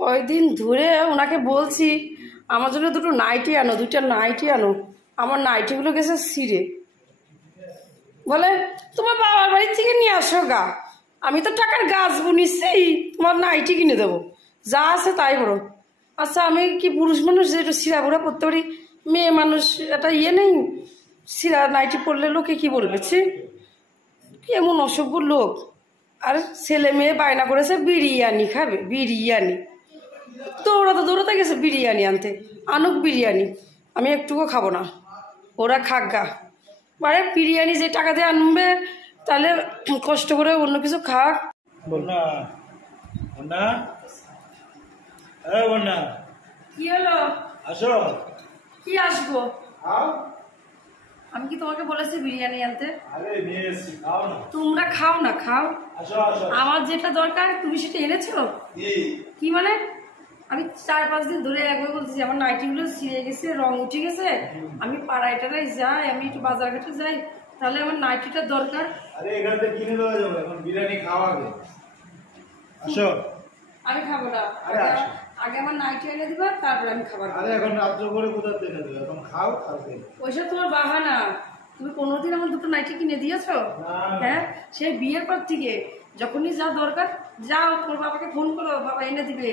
কয়দিন ধরে ওনাকে বলছি আমার জন্য দুটো নাইটি আনো, দুইটা নাইটি আনো। আমার নাইটিগুলো গেছে ছিঁড়ে। বলে তোমার বাবার বাড়ির থেকে নিয়ে আসো গা, আমি তো টাকার গাছ বুনিছি, তোমার নাইটি কিনে দেবো, যা আছে তাই করো। আচ্ছা আমি কি পুরুষ মানুষ যে একটু সিরা বুড়া পরতে পারি, মেয়ে মানুষ একটা ইয়ে নেই, সিরা নাইটি পরলে লোকে কি বলবে? এমন অসভ্য লোক। আর ছেলে মেয়ে বায়না করেছে বিরিয়ানি খাবে, বিরিয়ানি। দৌড়াতে গেছে বিরিয়ানি আনতে, আনুক বিরিয়ানি, আমি একটুকু খাবো না, ওরা খাক গা। মানে বিরিয়ানি যে টাকা দিয়ে আনবে তাহলে কষ্ট করে অন্য কিছু খাক। কি হলো? আসো। কি আসবো? আমি কি তোমাকে বলেছি বিরিয়ানি আনতে? তোমরা খাও না, খাও। আমার যেটা দরকার তুমি সেটা এনেছো। কি মানে? আমি 4-5 দিন ধরে একবার বলতেছি আমার নাইটিগুলো ছিঁড়ে গেছে, রং উঠে গেছে, আমি পাড়ায় টাড়ায় যাই, আমি একটু বাজার ঘাটে যাই, তাহলে আমার নাইটিটার দরকার। আরে এখান থেকে কিনে দেওয়া যাবে, এখন বিরিয়ানি খাওয়া আগে। আসো। আমি খাবো না, আগে আমার নাইটি এনে দিবা, তারপর আমি খাবার। আরে এখন রাত্রে করে কোথা থেকে এনে দেবে, এখন খাও কালকে। ওইসব তোমার বাহানা। তুমি কোনোদিন আমার দুটো নাইটি কিনে দিয়েছো? হ্যাঁ, সেই বিয়ের পর থেকে যখনই যা দরকার যাও, তোমার বাবাকে ফোন করো, বাবা এনে দিবে।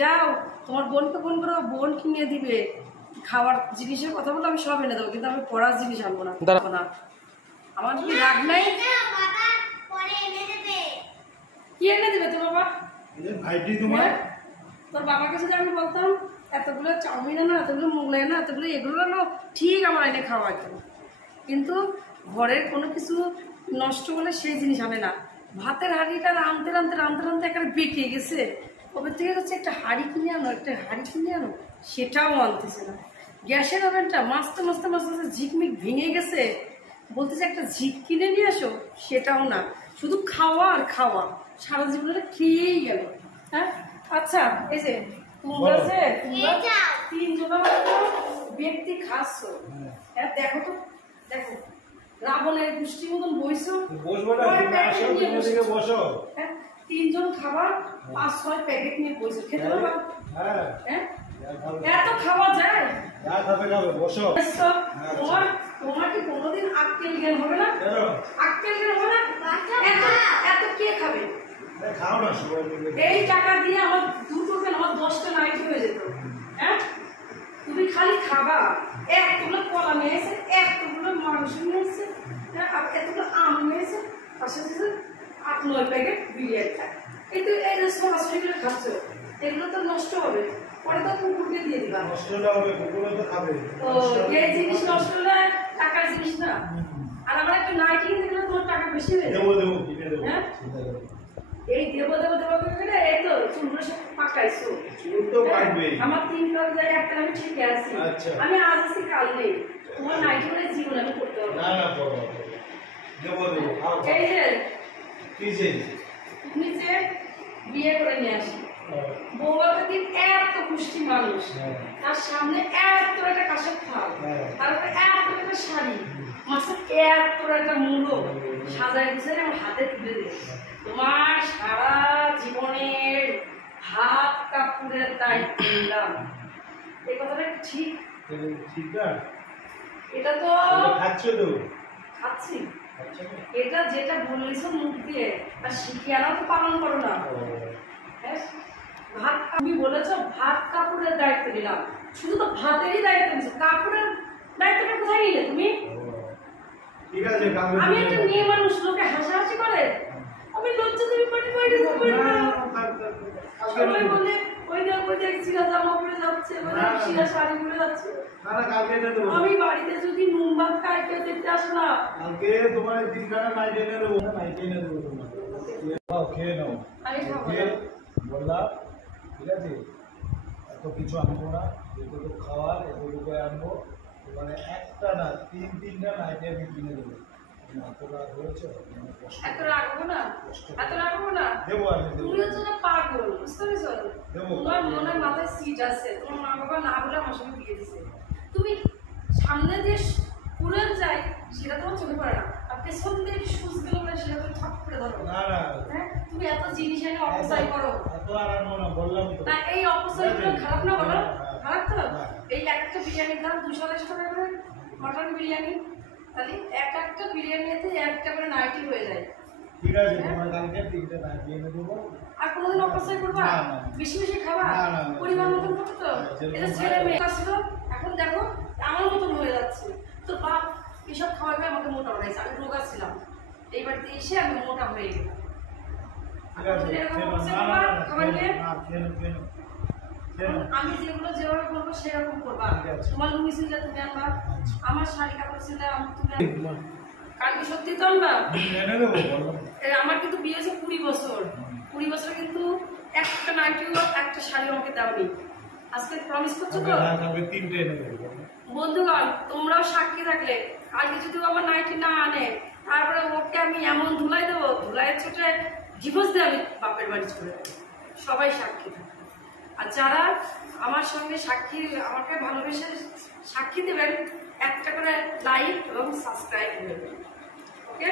যাও তোমার বোনকে ফোন করো, বোন কিনে দিবে। খাবার জিনিসের কথা বলে আমি সব এনে দেবো, কিন্তু আমি পড়ার জিনিস আনবো না। আমার কি রাগ নাই? কি এনে দিবে তোর বাবা? তোর বাবাকে যদি আমি বলতাম এতগুলো চাউমিন আনো, এতগুলো মোগলাই আনো, এতগুলো এগুলো আনো, ঠিক আমার এনে খাওয়াইতো। কিন্তু ঘরের কোনো কিছু নষ্ট হলে সেই জিনিস আনে না। ভাতের হাঁড়িটা রাঁধতে রাঁধতে রাঁধতে রাঁধতে একেবারে বেঁকে গেছে। ওপর থেকে হচ্ছে একটা হাঁড়ি কিনে আনো, একটা হাঁড়ি কিনে আনো, সেটাও আনতেছে না। গ্যাসের ওভেনটা মাছতে মাছতে মাছতে ঝিকমিক ভেঙে গেছে, বলতেছে একটা ঝিক কিনে নিয়ে আসো, সেটাও না। শুধু খাওয়া আর খাওয়া, সারা জীবনটা খেয়েই গেল। হ্যাঁ আচ্ছা, এই যে তোমরা যে 3 জন ব্যক্তি খাচ্ছ, হ্যাঁ দেখো তো, দেখো রাবণের গোষ্ঠীর মতন বইছো। 3 জন খাবার 5-6 প্যাকেট নিয়ে বইছো, খেতে পারবা? হ্যাঁ এত খাওয়া যায়? তোমার কি কোনোদিন আক্কেল জ্ঞান হবে না? আক্কেল জ্ঞান হবে না? এত কে খাবে? এই টাকা দিয়ে আমার 2টো কেন, আমার 10টা নাইটি হয়ে যেত। হ্যাঁ তুমি খালি খাবা। এতগুলো কলা নিয়ে এসে, এতগুলো মাংস নিয়ে এসে, এতগুলো আম নিয়ে এসে, পাশে 8-9 প্যাকেট বিরিয়ানি খায়। কিন্তু এই যে সরাসরি করে খাচ্ছ, এগুলো তো নষ্ট হবে, পরে তো কুকুরকে দিয়ে দিবা। এই জিনিস নষ্ট হলে টাকার জিনিস না। আর আমার একটা নাইটি কিনতে গেলে তোমার টাকা বেশি হয়ে যাবে। হ্যাঁ এই দেবো করে এই তো চুলগুলো সব পাকাইছো। আমার 3 কাল যায়, একটা আমি ঠিকই আছি। আমি আজ আছি কাল নেই। তোমার নাইটি করে জীবন আমি করতে হবে না। এই যে তুমি যে বিয়ে করে নিয়ে আসি, বউকে দিন এত পুষ্টি মানুষ, তার সামনে এত একটা কাঁচের থাল, তারপরে এত একটা শাড়ি, মাছের এত একটা মূলো সাজাই দিচ্ছে, আমার হাতে তুলে দিল। তোমার সারা জীবনের হাত কাপড়ের দায়িত্ব নিলাম। এই কথাটা ঠিক? এটা তো খাচ্ছি। এটা যেটা বলেছ মুখ দিয়ে, আর শিখিয়ে আনাও তো পালন করো না। ভাত তুমি বলেছো ভাত কাপড়ের দায়িত্ব নিলাম, শুধু তো ভাতেরই দায়িত্ব নিচ্ছ, কাপড়ের দায়িত্বটা কোথায় নিলে তুমি? আমি একটা মেয়ে মানুষ, লোকে হাসাহাসি করে, আমি লজ্জা তুমি সবাই বলে ওই দেখ শিরা জামা পরে যাচ্ছে, শিরা শাড়ি পরে যাচ্ছে। আমি বাড়িতে যদি নুন ভাত খাই, কেউ দেখতে আসে না। তোমার 3খানা নাইটি এনে দেবো, নাইটি এনে দেবো তোমার, খেয়ে নাও। আমি বললাম ঠিক আছে, এত কিছু আনবো না, যেটুকু খাওয়ার এতটুকু আনবো, মানে একটা না 3-3টা নাইটি আমি কিনে দেবো। এত রাগ হয়েছে, এত রাখবো না, এত রাখবো না। তুমি হচ্ছে না পাগল, বুঝতে পেরেছো? তোমার মনের মাথায় সিট আছে, তোমার মা বাবা না বলে আমার সঙ্গে বিয়ে দিছে। তুমি সামনে দিয়ে পুরন যাই সেটা তোমার চোখে পড়ে না, আর পেছন দিয়ে সুচ গেল সেটা তুমি ঠক করে ধরো। হ্যাঁ তুমি এত জিনিস এনে অপচয় করো। বললাম তো না এই অপশনগুলো খারাপ না বলো খারাপ তো এই একটা বিরিয়ানির দাম 220 টাকা করে মটন বিরিয়ানি তাহলে একটা বিরিয়ানিতে একটা করে নাইটি হয়ে যায় ঠিক আছে তোমার কালকে 3টে নাইটি এনে দেবো আর কোনোদিন অপচয় করবা বেশি বেশি খাবা পরিমাণ মতন করতে তো এটা ছেলে মেয়ে ছিল এখন দেখো আমার মতন হয়ে যাচ্ছে তো বাপ এসব খাওয়াবে আমাকে মোটা বানাইছে আমি রোগা ছিলাম এই বাড়িতে এসে আমি মোটা হয়ে গেলাম আমি যেগুলো যেভাবে করবো সেরকম করবা তোমার লুঙ্গি ছিল তুমি আনবা আমার শাড়ি কাপড় ছিল তুমি কালকে সত্যি তো আনবা আমার কিন্তু বিয়ে হয়েছে 20 বছর 20 বছর কিন্তু একটা নাইটিও একটা শাড়ি আমাকে দাওনি আজকে প্রমিস করছো তো বন্ধুগণ তোমরাও সাক্ষী থাকলে কালকে যদি আমার নাইটি না আনে তারপরে ওকে আমি এমন ধুলাই দেবো ধুলাইয়ের ছোটে ডিভোর্স দিয়ে আমি বাপের বাড়ি চলে যাবো সবাই সাক্ষী থাকে আর যারা আমার সঙ্গে সাক্ষী আমাকে ভালোবেসে সাক্ষী দেবেন একটা করে লাইক এবং সাবস্ক্রাইব করবেন ওকে